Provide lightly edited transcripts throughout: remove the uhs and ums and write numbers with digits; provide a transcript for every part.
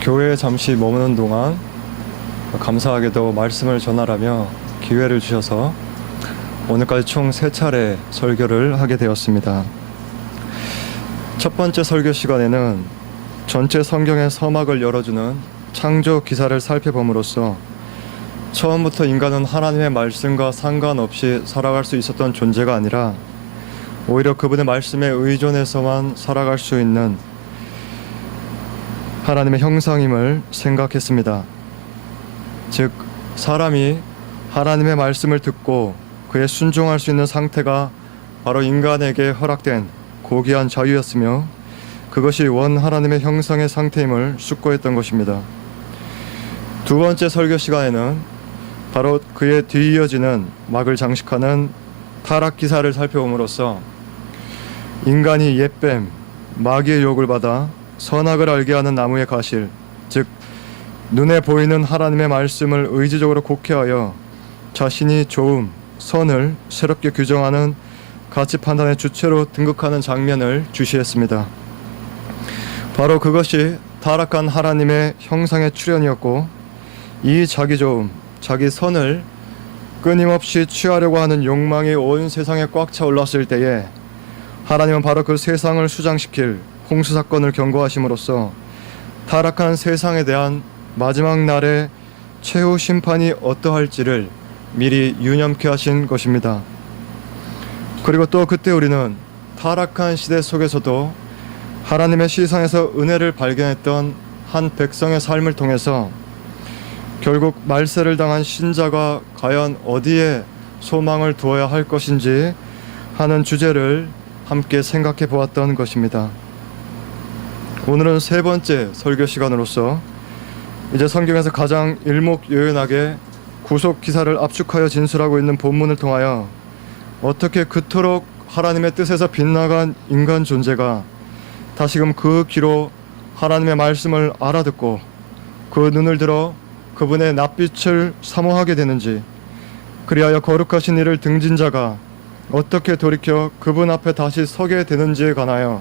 교회에 잠시 머무는 동안 감사하게도 말씀을 전하라며 기회를 주셔서 오늘까지 총 3차례 설교를 하게 되었습니다. 첫 번째 설교 시간에는 전체 성경의 서막을 열어주는 창조 기사를 살펴봄으로써 처음부터 인간은 하나님의 말씀과 상관없이 살아갈 수 있었던 존재가 아니라 오히려 그분의 말씀에 의존해서만 살아갈 수 있는 하나님의 형상임을 생각했습니다. 즉, 사람이 하나님의 말씀을 듣고 그에 순종할 수 있는 상태가 바로 인간에게 허락된 고귀한 자유였으며 그것이 원 하나님의 형상의 상태임을 숙고했던 것입니다. 두 번째 설교 시간에는 바로 그에 뒤이어지는 막을 장식하는 타락 기사를 살펴봄으로써 인간이 옛뱀, 마귀의 유혹을 받아 선악을 알게 하는 나무의 가실, 즉 눈에 보이는 하나님의 말씀을 의지적으로 곡해하여 자신이 좋음, 선을 새롭게 규정하는 가치 판단의 주체로 등극하는 장면을 주시했습니다. 바로 그것이 타락한 하나님의 형상의 출현이었고, 이 자기 좋음, 자기 선을 끊임없이 취하려고 하는 욕망이 온 세상에 꽉 차 올랐을 때에 하나님은 바로 그 세상을 수장시킬 홍수 사건을 경고하심으로써 타락한 세상에 대한 마지막 날의 최후 심판이 어떠할지를 미리 유념케 하신 것입니다. 그리고 또 그때 우리는 타락한 시대 속에서도 하나님의 시선에서 은혜를 발견했던 한 백성의 삶을 통해서 결국 말세를 당한 신자가 과연 어디에 소망을 두어야 할 것인지 하는 주제를 함께 생각해 보았던 것입니다. 오늘은 세 번째 설교 시간으로서 이제 성경에서 가장 일목요연하게 구속 기사를 압축하여 진술하고 있는 본문을 통하여 어떻게 그토록 하나님의 뜻에서 빗나간 인간 존재가 다시금 그 귀로 하나님의 말씀을 알아듣고 그 눈을 들어 그분의 낯빛을 사모하게 되는지, 그리하여 거룩하신 이를 등진 자가 어떻게 돌이켜 그분 앞에 다시 서게 되는지에 관하여,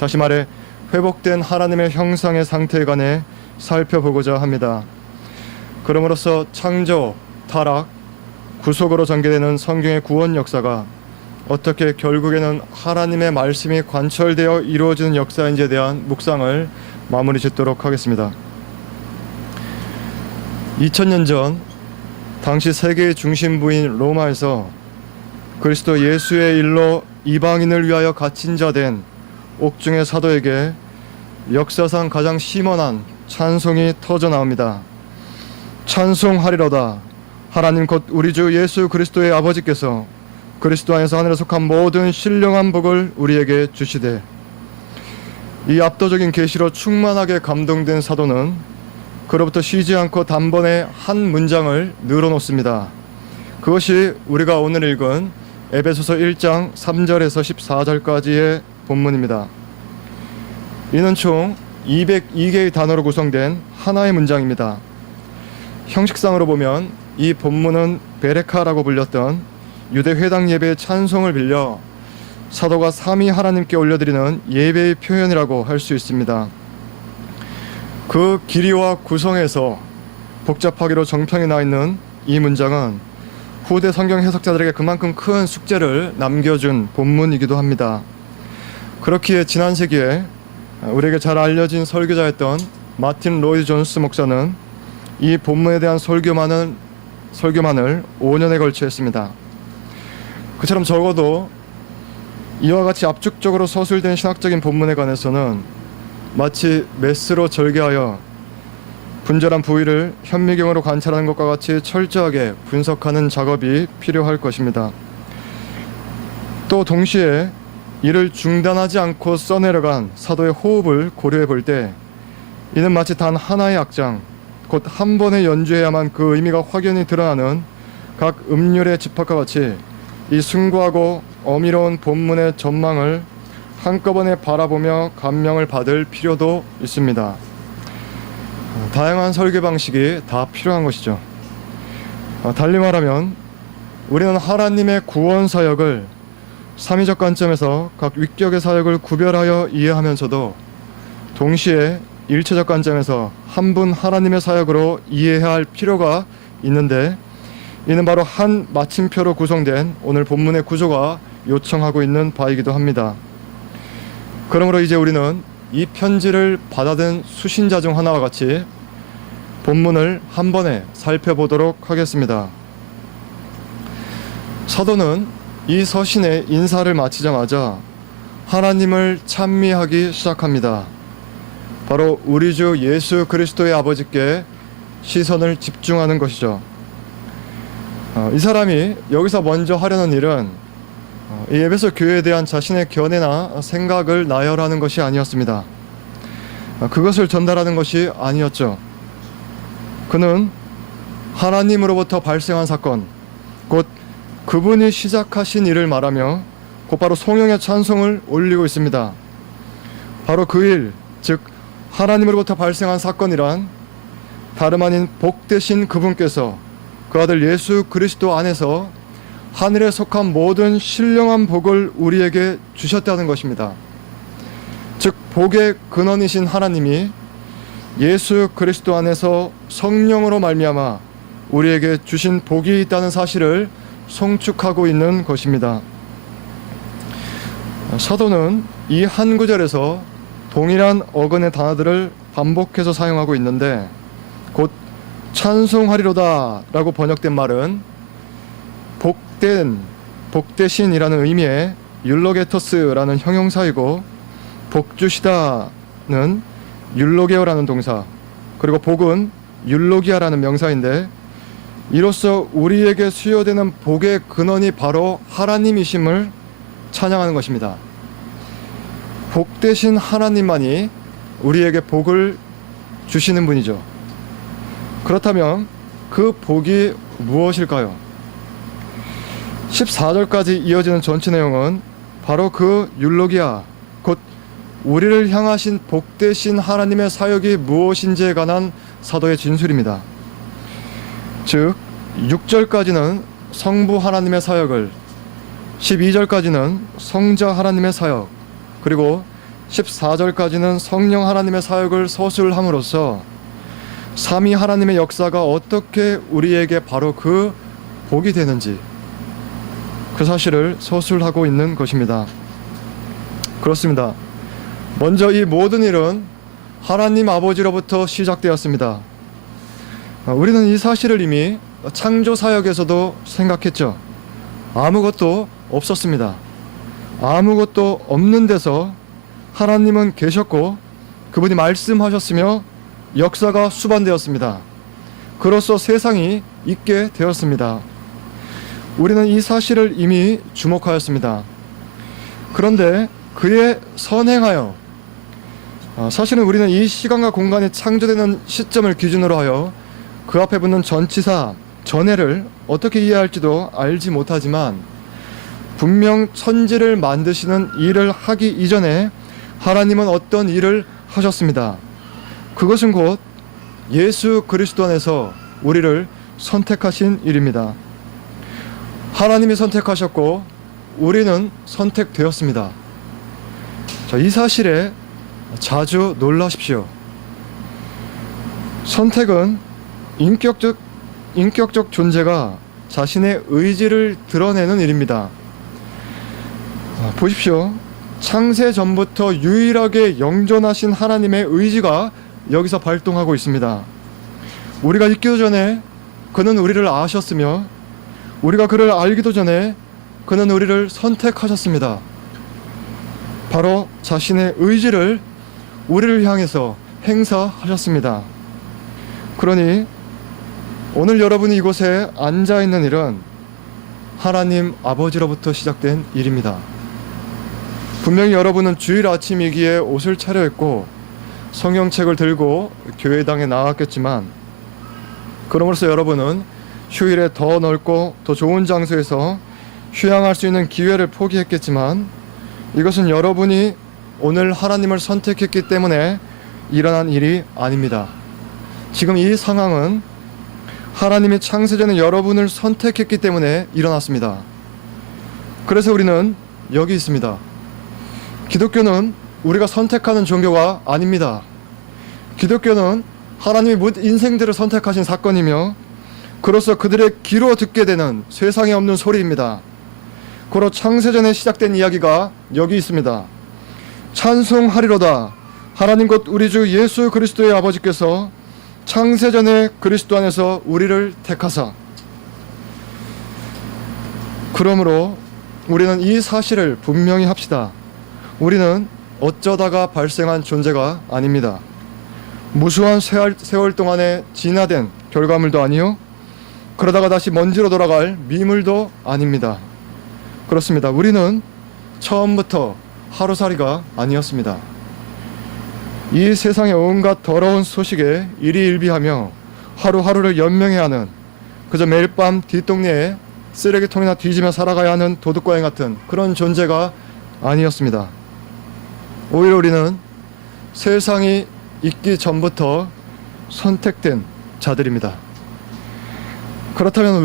다시 말해 회복된 하나님의 형상의 상태에 관해 살펴보고자 합니다. 그럼으로써 창조, 타락, 구속으로 전개되는 성경의 구원 역사가 어떻게 결국에는 하나님의 말씀이 관철되어 이루어지는 역사인지에 대한 묵상을 마무리 짓도록 하겠습니다. 2000년 전 당시 세계의 중심부인 로마에서 그리스도 예수의 일로 이방인을 위하여 갇힌 자 된 옥중의 사도에게 역사상 가장 심원한 찬송이 터져 나옵니다. 찬송하리로다. 하나님 곧 우리 주 예수 그리스도의 아버지께서 그리스도 안에서 하늘에 속한 모든 신령한 복을 우리에게 주시되. 이 압도적인 계시로 충만하게 감동된 사도는 그로부터 쉬지 않고 단번에 한 문장을 늘어놓습니다. 그것이 우리가 오늘 읽은 에베소서 1장 3절에서 14절까지의 본문입니다. 이는 총 202개의 단어로 구성된 하나의 문장입니다. 형식상으로 보면 이 본문은 베레카라고 불렸던 유대 회당 예배의 찬송을 빌려 사도가 삼위 하나님께 올려드리는 예배의 표현이라고 할 수 있습니다. 그 길이와 구성에서 복잡하기로 정평이 나 있는 이 문장은 후대 성경 해석자들에게 그만큼 큰 숙제를 남겨준 본문이기도 합니다. 그렇기에 지난 세기에 우리에게 잘 알려진 설교자였던 마틴 로이드 존스 목사는 이 본문에 대한 설교만을 5년에 걸쳐 했습니다. 그처럼 적어도 이와 같이 압축적으로 서술된 신학적인 본문에 관해서는 마치 메스로 절개하여 분절한 부위를 현미경으로 관찰하는 것과 같이 철저하게 분석하는 작업이 필요할 것입니다. 또 동시에 이를 중단하지 않고 써내려간 사도의 호흡을 고려해 볼 때 이는 마치 단 하나의 악장, 곧 한 번에 연주해야만 그 의미가 확연히 드러나는 각 음률의 집합과 같이 이 숭고하고 어미로운 본문의 전망을 한꺼번에 바라보며 감명을 받을 필요도 있습니다. 다양한 설교 방식이 다 필요한 것이죠. 달리 말하면 우리는 하나님의 구원 사역을 삼위적 관점에서 각 위격의 사역을 구별하여 이해하면서도 동시에 일체적 관점에서 한 분 하나님의 사역으로 이해해야 할 필요가 있는데, 이는 바로 한 마침표로 구성된 오늘 본문의 구조가 요청하고 있는 바이기도 합니다. 그러므로 이제 우리는 이 편지를 받아든 수신자 중 하나와 같이 본문을 한 번에 살펴보도록 하겠습니다. 사도는 이 서신의 인사를 마치자마자 하나님을 찬미하기 시작합니다. 바로 우리 주 예수 그리스도의 아버지께 시선을 집중하는 것이죠. 이 사람이 여기서 먼저 하려는 일은 이 에베소 교회에 대한 자신의 견해나 생각을 나열하는 것이 아니었습니다. 그것을 전달하는 것이 아니었죠. 그는 하나님으로부터 발생한 사건, 곧 그분이 시작하신 일을 말하며 곧바로 성령의 찬송을 올리고 있습니다. 바로 그 일, 즉 하나님으로부터 발생한 사건이란 다름 아닌 복되신 그분께서 그 아들 예수 그리스도 안에서 하늘에 속한 모든 신령한 복을 우리에게 주셨다는 것입니다. 즉 복의 근원이신 하나님이 예수 그리스도 안에서 성령으로 말미암아 우리에게 주신 복이 있다는 사실을 송축하고 있는 것입니다. 사도는 이 한 구절에서 동일한 어근의 단어들을 반복해서 사용하고 있는데, 곧 찬송하리로다 라고 번역된 말은 복되신이라는 의미의 율로게토스라는 형용사이고, 복주시다는 율로게오라는 동사, 그리고 복은 율로기아라는 명사인데, 이로써 우리에게 수여되는 복의 근원이 바로 하나님이심을 찬양하는 것입니다. 복되신 하나님만이 우리에게 복을 주시는 분이죠. 그렇다면 그 복이 무엇일까요? 14절까지 이어지는 전체 내용은 바로 그 율로기아, 곧 우리를 향하신 복되신 하나님의 사역이 무엇인지에 관한 사도의 진술입니다. 즉 6절까지는 성부 하나님의 사역을, 12절까지는 성자 하나님의 사역, 그리고 14절까지는 성령 하나님의 사역을 서술함으로써 삼위 하나님의 역사가 어떻게 우리에게 바로 그 복이 되는지 그 사실을 서술하고 있는 것입니다. 그렇습니다. 먼저 이 모든 일은 하나님 아버지로부터 시작되었습니다. 우리는 이 사실을 이미 창조 사역에서도 생각했죠. 아무것도 없었습니다. 아무것도 없는 데서 하나님은 계셨고 그분이 말씀하셨으며 역사가 수반되었습니다. 그로써 세상이 있게 되었습니다. 우리는 이 사실을 이미 주목하였습니다. 그런데 그의 선행하여, 사실은 우리는 이 시간과 공간이 창조되는 시점을 기준으로 하여 그 앞에 붙는 전치사, 전해를 어떻게 이해할지도 알지 못하지만, 분명 천지를 만드시는 일을 하기 이전에 하나님은 어떤 일을 하셨습니다. 그것은 곧 예수 그리스도 안에서 우리를 선택하신 일입니다. 하나님이 선택하셨고 우리는 선택되었습니다. 이 사실에 자주 놀라십시오. 선택은 인격적 존재가 자신의 의지를 드러내는 일입니다. 보십시오. 창세 전부터 유일하게 영존하신 하나님의 의지가 여기서 발동하고 있습니다. 우리가 있기도 전에 그는 우리를 아셨으며 우리가 그를 알기도 전에 그는 우리를 선택하셨습니다. 바로 자신의 의지를 우리를 향해서 행사하셨습니다. 그러니 오늘 여러분이 이곳에 앉아 있는 일은 하나님 아버지로부터 시작된 일입니다. 분명히 여러분은 주일 아침이기에 옷을 차려입고 성경책을 들고 교회당에 나왔겠지만, 그럼으로써 여러분은 휴일에 더 넓고 더 좋은 장소에서 휴양할 수 있는 기회를 포기했겠지만, 이것은 여러분이 오늘 하나님을 선택했기 때문에 일어난 일이 아닙니다. 지금 이 상황은 하나님이 창세전에 여러분을 선택했기 때문에 일어났습니다. 그래서 우리는 여기 있습니다. 기독교는 우리가 선택하는 종교가 아닙니다. 기독교는 하나님이 모든 인생들을 선택하신 사건이며 그로써 그들의 귀로 듣게 되는 세상에 없는 소리입니다. 고로 창세전에 시작된 이야기가 여기 있습니다. 찬송하리로다. 하나님 곧 우리 주 예수 그리스도의 아버지께서 창세전에 그리스도 안에서 우리를 택하사. 그러므로 우리는 이 사실을 분명히 합시다. 우리는 어쩌다가 발생한 존재가 아닙니다. 무수한 세월 동안에 진화된 결과물도 아니요, 그러다가 다시 먼지로 돌아갈 미물도 아닙니다. 그렇습니다. 우리는 처음부터 하루살이가 아니었습니다. 이 세상의 온갖 더러운 소식에 일희일비하며 하루하루를 연명해야 하는, 그저 매일 밤 뒷동네에 쓰레기통이나 뒤지며 살아가야 하는 도둑과인 같은 그런 존재가 아니었습니다. 오히려 우리는 세상이 있기 전부터 선택된 자들입니다. 그렇다면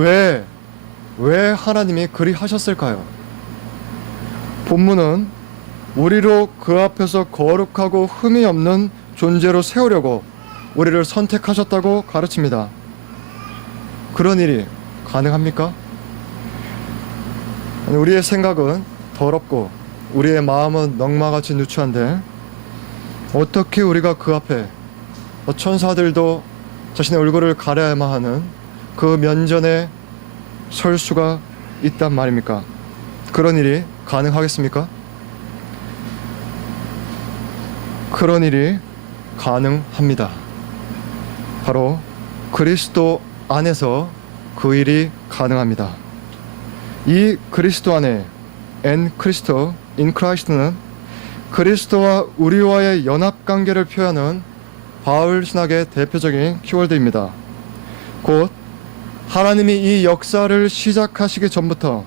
왜 하나님이 그리 하셨을까요? 본문은 우리로 그 앞에서 거룩하고 흠이 없는 존재로 세우려고 우리를 선택하셨다고 가르칩니다. 그런 일이 가능합니까? 우리의 생각은 더럽고 우리의 마음은 넝마같이 누추한데 어떻게 우리가 그 앞에 천사들도 자신의 얼굴을 가려야만 하는 그 면전에 설 수가 있단 말입니까? 그런 일이 가능하겠습니까? 그런 일이 가능합니다. 바로 그리스도 안에서 그 일이 가능합니다. 이 그리스도 안에 in Christ는 그리스도와 우리와의 연합관계를 표현하는 바울 신학의 대표적인 키워드입니다. 곧 하나님이 이 역사를 시작하시기 전부터,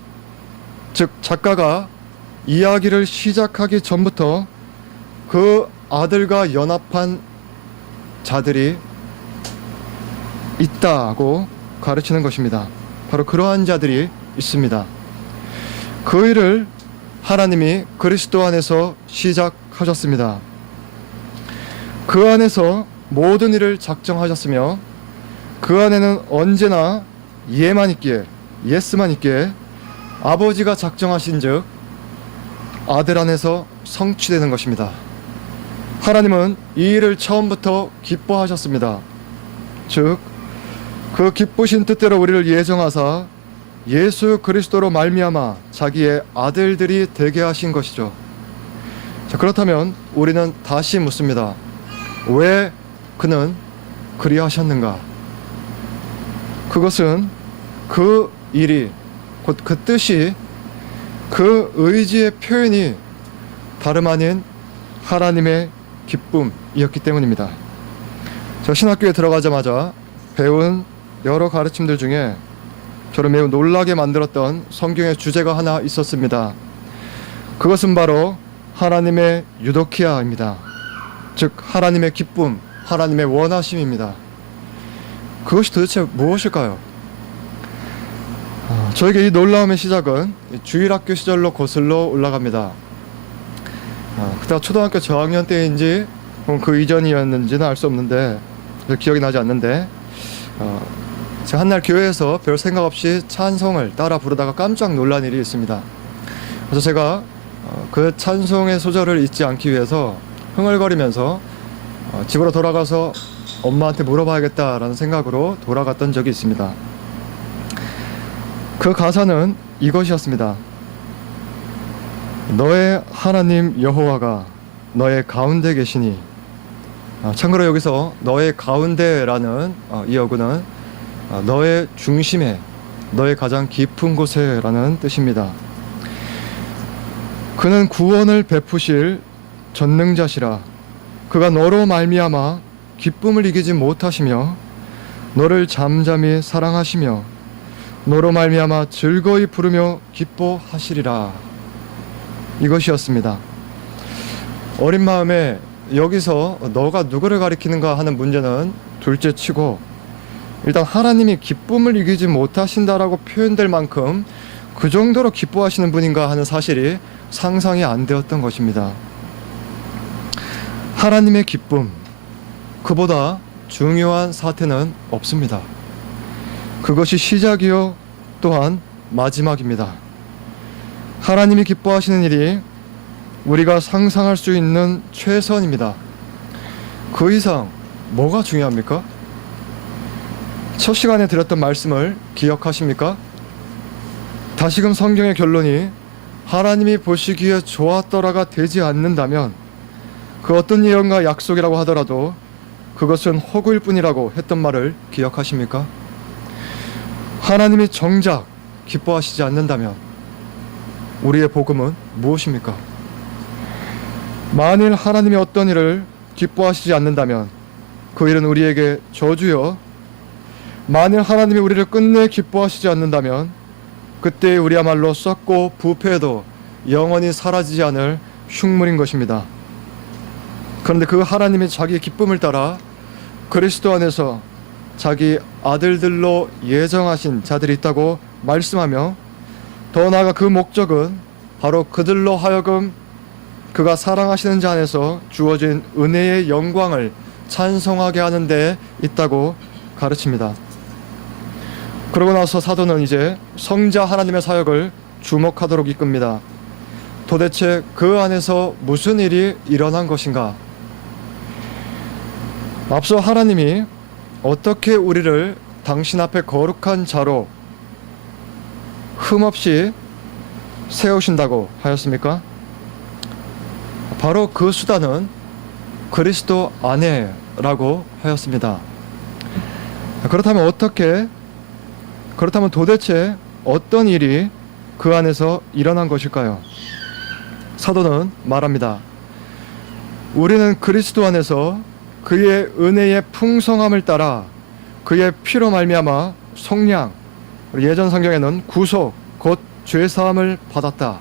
즉 작가가 이야기를 시작하기 전부터 그 아들과 연합한 자들이 있다고 가르치는 것입니다. 바로 그러한 자들이 있습니다. 그 일을 하나님이 그리스도 안에서 시작하셨습니다. 그 안에서 모든 일을 작정하셨으며 그 안에는 언제나 예만 있기에, 예스만 있기에 아버지가 작정하신 즉 아들 안에서 성취되는 것입니다. 하나님은 이 일을 처음부터 기뻐하셨습니다. 즉 그 기쁘신 뜻대로 우리를 예정하사 예수 그리스도로 말미암아 자기의 아들들이 되게 하신 것이죠. 자, 그렇다면 우리는 다시 묻습니다. 왜 그는 그리하셨는가? 그것은 그 일이, 곧 그 뜻이, 그 의지의 표현이 다름 아닌 하나님의 기쁨이었기 때문입니다. 저 신학교에 들어가자마자 배운 여러 가르침들 중에 저를 매우 놀라게 만들었던 성경의 주제가 하나 있었습니다. 그것은 바로 하나님의 유도키아입니다. 즉 하나님의 기쁨, 하나님의 원하심입니다. 그것이 도대체 무엇일까요? 저에게 이 놀라움의 시작은 주일학교 시절로 거슬러 올라갑니다. 그때가 초등학교 저학년 때인지 그 이전이었는지는 알 수 없는데, 기억이 나지 않는데, 제가 한날 교회에서 별 생각 없이 찬송을 따라 부르다가 깜짝 놀란 일이 있습니다. 그래서 제가 그 찬송의 소절을 잊지 않기 위해서 흥얼거리면서 집으로 돌아가서 엄마한테 물어봐야겠다라는 생각으로 돌아갔던 적이 있습니다. 그 가사는 이것이었습니다. 너의 하나님 여호와가 너의 가운데 계시니. 참고로 여기서 너의 가운데라는 이 어구는 너의 중심에, 너의 가장 깊은 곳에 라는 뜻입니다. 그는 구원을 베푸실 전능자시라. 그가 너로 말미암아 기쁨을 이기지 못하시며 너를 잠잠히 사랑하시며 너로 말미암아 즐거이 부르며 기뻐하시리라. 이것이었습니다. 어린 마음에 여기서 너가 누구를 가리키는가 하는 문제는 둘째치고 일단 하나님이 기쁨을 이기지 못하신다라고 표현될 만큼 그 정도로 기뻐하시는 분인가 하는 사실이 상상이 안 되었던 것입니다. 하나님의 기쁨, 그보다 중요한 사태는 없습니다. 그것이 시작이요 또한 마지막입니다. 하나님이 기뻐하시는 일이 우리가 상상할 수 있는 최선입니다. 그 이상 뭐가 중요합니까? 첫 시간에 드렸던 말씀을 기억하십니까? 다시금 성경의 결론이 하나님이 보시기에 좋았더라가 되지 않는다면 그 어떤 예언과 약속이라고 하더라도 그것은 허구일 뿐이라고 했던 말을 기억하십니까? 하나님이 정작 기뻐하시지 않는다면 우리의 복음은 무엇입니까? 만일 하나님이 어떤 일을 기뻐하시지 않는다면 그 일은 우리에게 저주요, 만일 하나님이 우리를 끝내 기뻐하시지 않는다면 그때 우리야말로 썩고 부패해도 영원히 사라지지 않을 흉물인 것입니다. 그런데 그 하나님이 자기 기쁨을 따라 그리스도 안에서 자기 아들들로 예정하신 자들이 있다고 말씀하며, 더 나아가 그 목적은 바로 그들로 하여금 그가 사랑하시는 자 안에서 주어진 은혜의 영광을 찬송하게 하는 데 있다고 가르칩니다. 그러고 나서 사도는 이제 성자 하나님의 사역을 주목하도록 이끕니다. 도대체 그 안에서 무슨 일이 일어난 것인가? 앞서 하나님이 어떻게 우리를 당신 앞에 거룩한 자로 흠없이 세우신다고 하였습니까? 바로 그 수단은 그리스도 안에라고 하였습니다. 그렇다면 도대체 어떤 일이 그 안에서 일어난 것일까요? 사도는 말합니다. 우리는 그리스도 안에서 그의 은혜의 풍성함을 따라 그의 피로 말미암아 속량, 예전 성경에는 구속, 곧 죄사함을 받았다.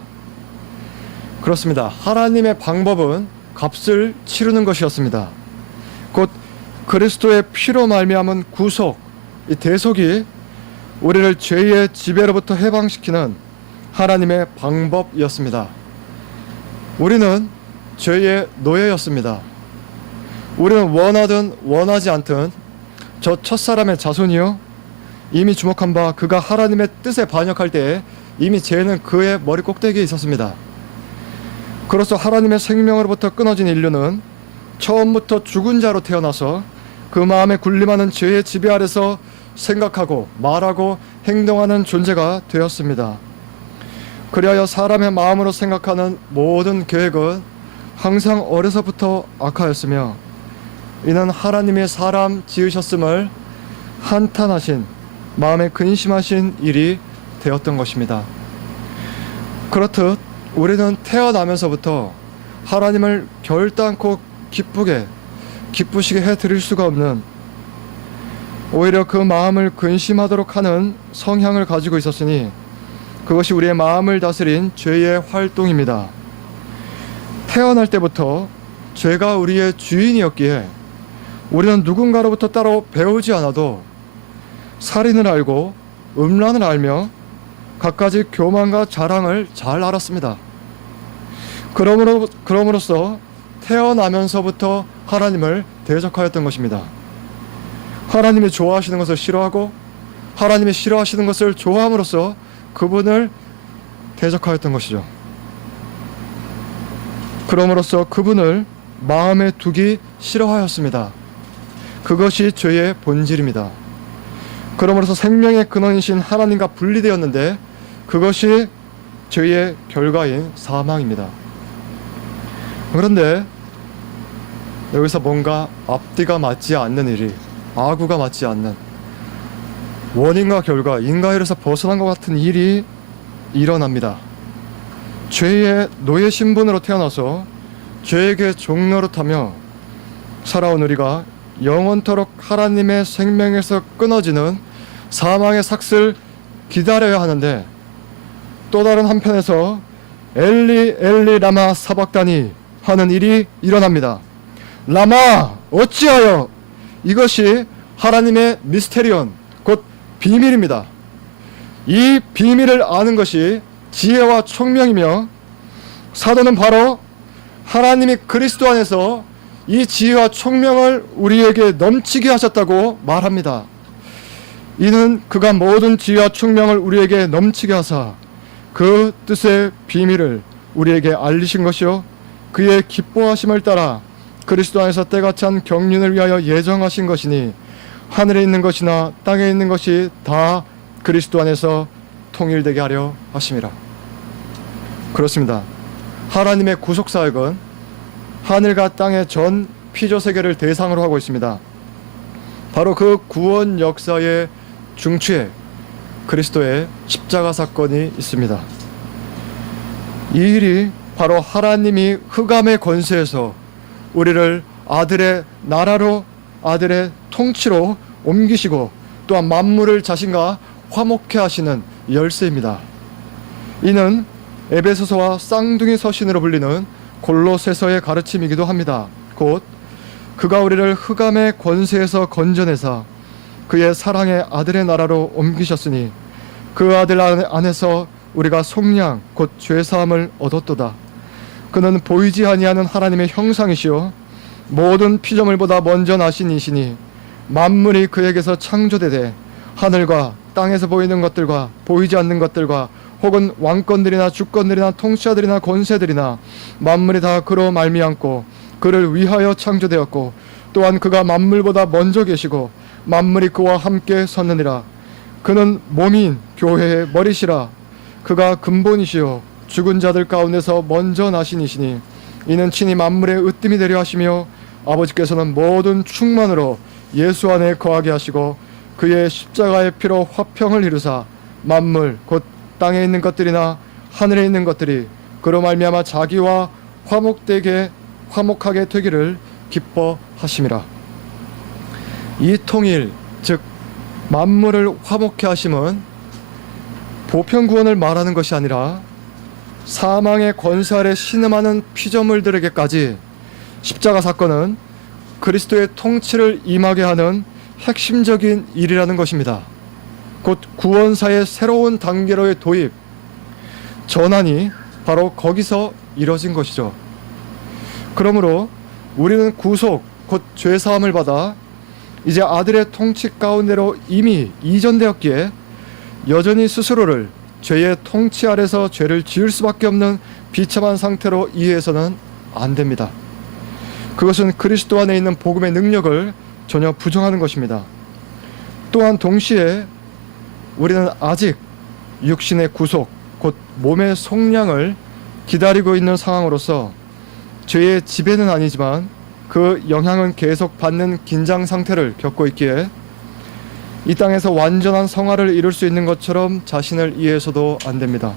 그렇습니다. 하나님의 방법은 값을 치르는 것이었습니다. 곧 그리스도의 피로 말미암은 구속, 이 대속이 우리를 죄의 지배로부터 해방시키는 하나님의 방법이었습니다. 우리는 죄의 노예였습니다. 우리는 원하든 원하지 않든 저 첫사람의 자손이요, 이미 주목한 바 그가 하나님의 뜻에 반역할 때에 이미 죄는 그의 머리 꼭대기에 있었습니다. 그로써 하나님의 생명으로부터 끊어진 인류는 처음부터 죽은 자로 태어나서 그 마음에 군림하는 죄의 지배 아래서 생각하고 말하고 행동하는 존재가 되었습니다. 그리하여 사람의 마음으로 생각하는 모든 계획은 항상 어려서부터 악하였으며 이는 하나님의 사람 지으셨음을 한탄하신 마음에 근심하신 일이 되었던 것입니다. 그렇듯 우리는 태어나면서부터 하나님을 결단코 기쁘시게 해드릴 수가 없는, 오히려 그 마음을 근심하도록 하는 성향을 가지고 있었으니 그것이 우리의 마음을 다스린 죄의 활동입니다. 태어날 때부터 죄가 우리의 주인이었기에 우리는 누군가로부터 따로 배우지 않아도 살인을 알고 음란을 알며 갖가지 교만과 자랑을 잘 알았습니다. 그러므로써 태어나면서부터 하나님을 대적하였던 것입니다. 하나님이 좋아하시는 것을 싫어하고 하나님이 싫어하시는 것을 좋아함으로써 그분을 대적하였던 것이죠. 그럼으로써 그분을 마음에 두기 싫어하였습니다. 그것이 죄의 본질입니다. 그러므로서 생명의 근원이신 하나님과 분리되었는데 그것이 죄의 결과인 사망입니다. 그런데 여기서 뭔가 앞뒤가 맞지 않는 일이, 아구가 맞지 않는, 원인과 결과, 인과일에서 벗어난 것 같은 일이 일어납니다. 죄의 노예 신분으로 태어나서 죄에게 종노릇하며 살아온 우리가 영원토록 하나님의 생명에서 끊어지는 사망의 삭슬 기다려야 하는데, 또 다른 한편에서 엘리 엘리 라마 사박다니 하는 일이 일어납니다. 라마 어찌하여, 이것이 하나님의 미스테리온, 곧 비밀입니다. 이 비밀을 아는 것이 지혜와 총명이며 사도는 바로 하나님이 그리스도 안에서 이 지혜와 총명을 우리에게 넘치게 하셨다고 말합니다. 이는 그가 모든 지혜와 총명을 우리에게 넘치게 하사 그 뜻의 비밀을 우리에게 알리신 것이요 그의 기뻐하심을 따라 그리스도 안에서 때가 찬 경륜을 위하여 예정하신 것이니 하늘에 있는 것이나 땅에 있는 것이 다 그리스도 안에서 통일되게 하려 하심이라. 그렇습니다. 하나님의 구속사역은 하늘과 땅의 전 피조세계를 대상으로 하고 있습니다. 바로 그 구원 역사의 중추에 그리스도의 십자가 사건이 있습니다. 이 일이 바로 하나님이 흑암의 권세에서 우리를 아들의 나라로, 아들의 통치로 옮기시고 또한 만물을 자신과 화목케 하시는 열쇠입니다. 이는 에베소서와 쌍둥이 서신으로 불리는 골로새서의 가르침이기도 합니다. 곧 그가 우리를 흑암의 권세에서 건져내사 그의 사랑의 아들의 나라로 옮기셨으니 그 아들 안에서 우리가 속량 곧 죄사함을 얻었도다. 그는 보이지 아니하는 하나님의 형상이시요 모든 피조물보다 먼저 나신 이시니 만물이 그에게서 창조되되 하늘과 땅에서 보이는 것들과 보이지 않는 것들과 혹은 왕권들이나 주권들이나 통치자들이나 권세들이나 만물이 다 그로 말미암고 그를 위하여 창조되었고 또한 그가 만물보다 먼저 계시고 만물이 그와 함께 섰느니라. 그는 몸인 교회의 머리시라. 그가 근본이시요 죽은 자들 가운데서 먼저 나신 이시니 이는 친히 만물의 으뜸이 되려 하시며 아버지께서는 모든 충만으로 예수 안에 거하게 하시고 그의 십자가의 피로 화평을 이루사 만물 곧 땅에 있는 것들이나 하늘에 있는 것들이 그로 말미암아 자기와 화목하게 되기를 기뻐하심이라. 이 통일 즉 만물을 화목케 하심은 보편 구원을 말하는 것이 아니라 사망의 권세 아래 신음하는 피조물들에게까지 십자가 사건은 그리스도의 통치를 임하게 하는 핵심적인 일이라는 것입니다. 곧 구원사의 새로운 단계로의 도입, 전환이 바로 거기서 이뤄진 것이죠. 그러므로 우리는 구속, 곧 죄사함을 받아 이제 아들의 통치 가운데로 이미 이전되었기에 여전히 스스로를 죄의 통치 아래서 죄를 지을 수밖에 없는 비참한 상태로 이해해서는 안 됩니다. 그것은 그리스도 안에 있는 복음의 능력을 전혀 부정하는 것입니다. 또한 동시에 우리는 아직 육신의 구속, 곧 몸의 속량을 기다리고 있는 상황으로서 죄의 지배는 아니지만 그 영향은 계속 받는 긴장 상태를 겪고 있기에 이 땅에서 완전한 성화를 이룰 수 있는 것처럼 자신을 이해해서도 안 됩니다.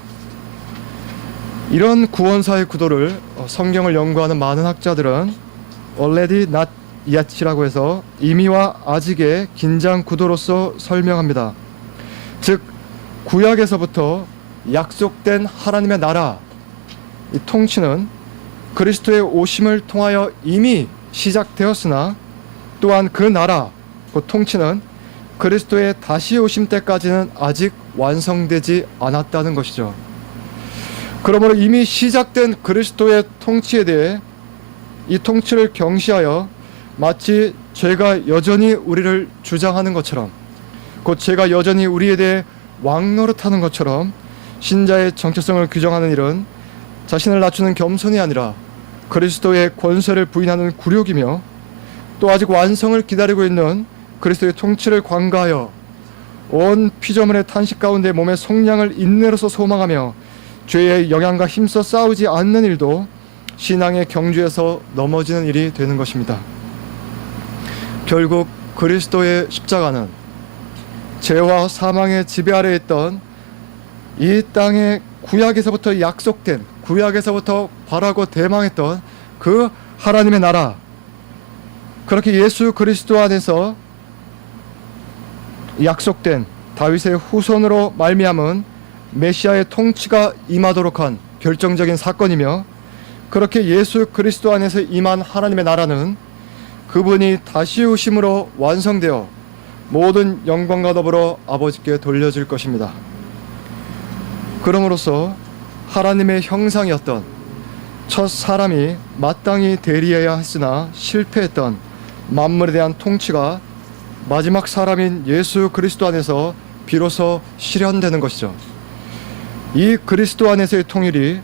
이런 구원사의 구도를 성경을 연구하는 많은 학자들은 already not yet이라고 해서 이미와 아직의 긴장 구도로서 설명합니다. 즉 구약에서부터 약속된 하나님의 나라, 이 통치는 그리스도의 오심을 통하여 이미 시작되었으나 또한 그 나라, 그 통치는 그리스도의 다시 오심 때까지는 아직 완성되지 않았다는 것이죠. 그러므로 이미 시작된 그리스도의 통치에 대해 이 통치를 경시하여 마치 죄가 여전히 우리를 주장하는 것처럼, 곧 죄가 여전히 우리에 대해 왕노릇하는 것처럼 신자의 정체성을 규정하는 일은 자신을 낮추는 겸손이 아니라 그리스도의 권세를 부인하는 굴욕이며 또 아직 완성을 기다리고 있는 그리스도의 통치를 관가하여 온 피조물의 탄식 가운데 몸의 속량을 인내로서 소망하며 죄의 영향과 힘써 싸우지 않는 일도 신앙의 경주에서 넘어지는 일이 되는 것입니다. 결국 그리스도의 십자가는 죄와 사망의 지배 아래에 있던 이 땅의 구약에서부터 약속된, 구약에서부터 바라고 대망했던 그 하나님의 나라, 그렇게 예수 그리스도 안에서 약속된 다윗의 후손으로 말미암은 메시아의 통치가 임하도록 한 결정적인 사건이며, 그렇게 예수 그리스도 안에서 임한 하나님의 나라는 그분이 다시 오심으로 완성되어 모든 영광과 더불어 아버지께 돌려질 것입니다. 그럼으로써 하나님의 형상이었던 첫 사람이 마땅히 대리해야 했으나 실패했던 만물에 대한 통치가 마지막 사람인 예수 그리스도 안에서 비로소 실현되는 것이죠. 이 그리스도 안에서의 통일이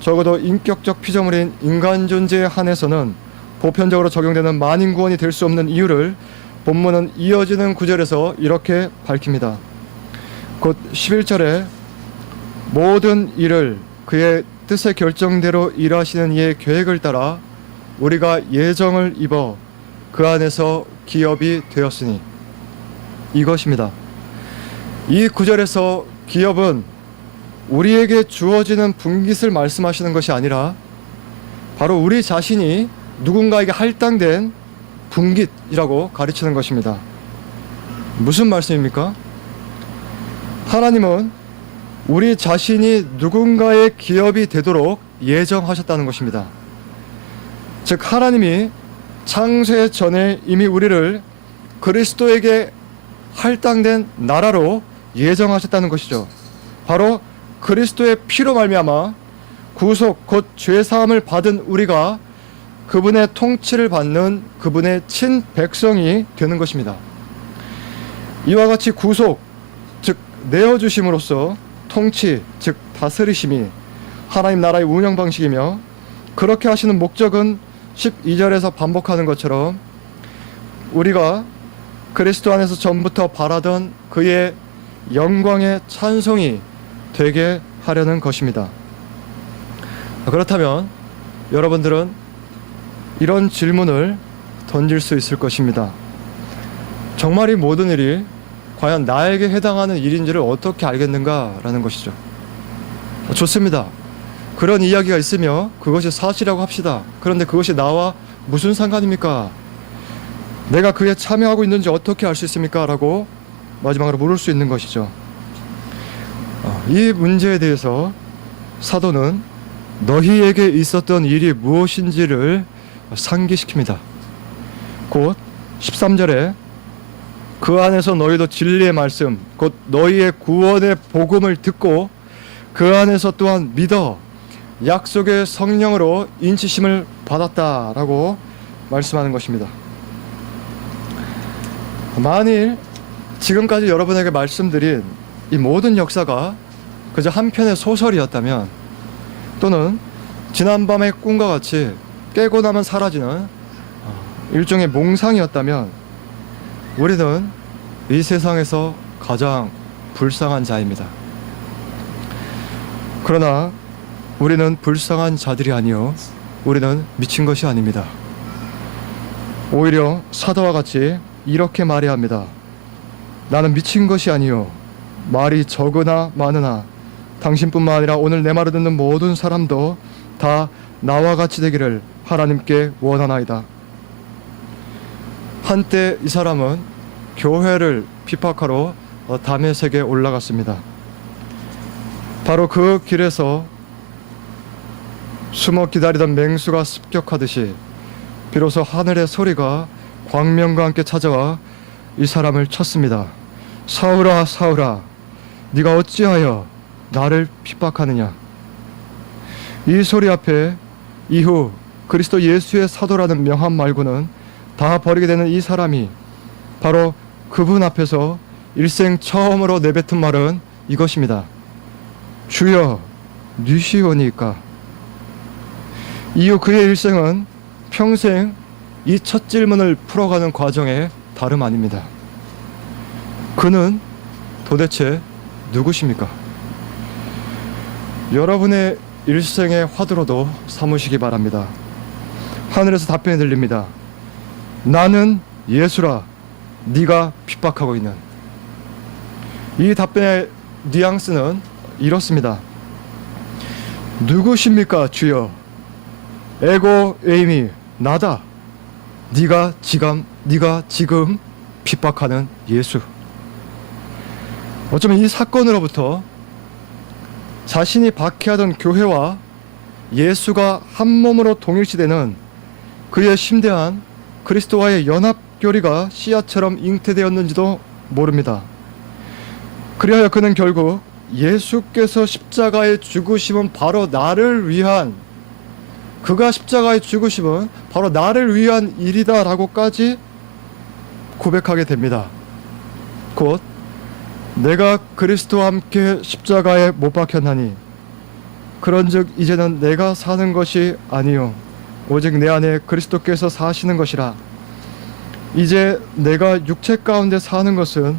적어도 인격적 피조물인 인간 존재에 한해서는 보편적으로 적용되는 만인 구원이 될 수 없는 이유를 본문은 이어지는 구절에서 이렇게 밝힙니다. 곧 11절에 모든 일을 그의 뜻의 결정대로 일하시는 이의 계획을 따라 우리가 예정을 입어 그 안에서 기업이 되었으니, 이것입니다. 이 구절에서 기업은 우리에게 주어지는 분깃을 말씀하시는 것이 아니라 바로 우리 자신이 누군가에게 할당된 분깃이라고 가르치는 것입니다. 무슨 말씀입니까? 하나님은 우리 자신이 누군가의 기업이 되도록 예정하셨다는 것입니다. 즉 하나님이 창세 전에 이미 우리를 그리스도에게 할당된 나라로 예정하셨다는 것이죠. 바로 그리스도의 피로 말미암아 구속 곧 죄사함을 받은 우리가 그분의 통치를 받는 그분의 친백성이 되는 것입니다. 이와 같이 구속, 즉 내어주심으로써 통치, 즉 다스리심이 하나님 나라의 운영 방식이며, 그렇게 하시는 목적은 12절에서 반복하는 것처럼 우리가 그리스도 안에서 전부터 바라던 그의 영광의 찬송이 되게 하려는 것입니다. 그렇다면 여러분들은 이런 질문을 던질 수 있을 것입니다. 정말 이 모든 일이 과연 나에게 해당하는 일인지를 어떻게 알겠는가라는 것이죠. 좋습니다. 그런 이야기가 있으며 그것이 사실이라고 합시다. 그런데 그것이 나와 무슨 상관입니까? 내가 그에 참여하고 있는지 어떻게 알 수 있습니까? 라고 마지막으로 물을 수 있는 것이죠. 이 문제에 대해서 사도는 너희에게 있었던 일이 무엇인지를 상기시킵니다. 곧 13절에 그 안에서 너희도 진리의 말씀 곧 너희의 구원의 복음을 듣고 그 안에서 또한 믿어 약속의 성령으로 인치심을 받았다라고 말씀하는 것입니다. 만일 지금까지 여러분에게 말씀드린 이 모든 역사가 그저 한 편의 소설이었다면, 또는 지난밤의 꿈과 같이 깨고 나면 사라지는 일종의 몽상이었다면, 우리는 이 세상에서 가장 불쌍한 자입니다. 그러나 우리는 불쌍한 자들이 아니요, 우리는 미친 것이 아닙니다. 오히려 사도와 같이 이렇게 말해야 합니다. 나는 미친 것이 아니요, 말이 적으나 많으나 당신뿐만 아니라 오늘 내 말을 듣는 모든 사람도 다 나와 같이 되기를 하나님께 원하나이다. 한때 이 사람은 교회를 핍박하러 다메섹에 올라갔습니다. 바로 그 길에서 숨어 기다리던 맹수가 습격하듯이 비로소 하늘의 소리가 광명과 함께 찾아와 이 사람을 쳤습니다. 사울아 사울아, 네가 어찌하여 나를 핍박하느냐. 이 소리 앞에 이후 그리스도 예수의 사도라는 명함 말고는 다 버리게 되는 이 사람이 바로 그분 앞에서 일생 처음으로 내뱉은 말은 이것입니다. 주여 누시오니까. 이후 그의 일생은 평생 이 첫 질문을 풀어가는 과정에 다름 아닙니다. 그는 도대체 누구십니까? 여러분의 일생의 화두로도 삼으시기 바랍니다. 하늘에서 답변이 들립니다. 나는 예수라, 네가 핍박하고 있는. 이 답변의 뉘앙스는 이렇습니다. 누구십니까 주여? 에고 에이미, 나다. 네가 지금 핍박하는 예수. 어쩌면 이 사건으로부터 자신이 박해하던 교회와 예수가 한 몸으로 동일시되는 그의 심대한 그리스도와의 연합교리가 씨앗처럼 잉태되었는지도 모릅니다. 그리하여 그는 결국 예수께서 십자가에 죽으심은 바로 나를 위한 그가 십자가에 죽으심은 바로 나를 위한 일이다라고까지 고백하게 됩니다. 곧 내가 그리스도와 함께 십자가에 못 박혔나니 그런즉 이제는 내가 사는 것이 아니요 오직 내 안에 그리스도께서 사시는 것이라. 이제 내가 육체 가운데 사는 것은